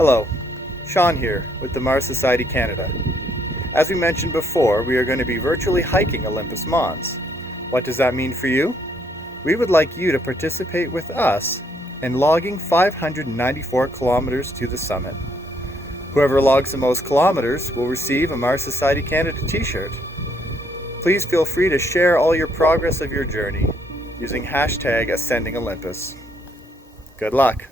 Hello, Sean here with the Mars Society Canada. As we mentioned before, we are going to be virtually hiking Olympus Mons. What does that mean for you? We would like you to participate with us in logging 594 kilometers to the summit. Whoever logs the most kilometers will receive a Mars Society Canada t-shirt. Please feel free to share all your progress of your journey using hashtag AscendingOlympus. Good luck!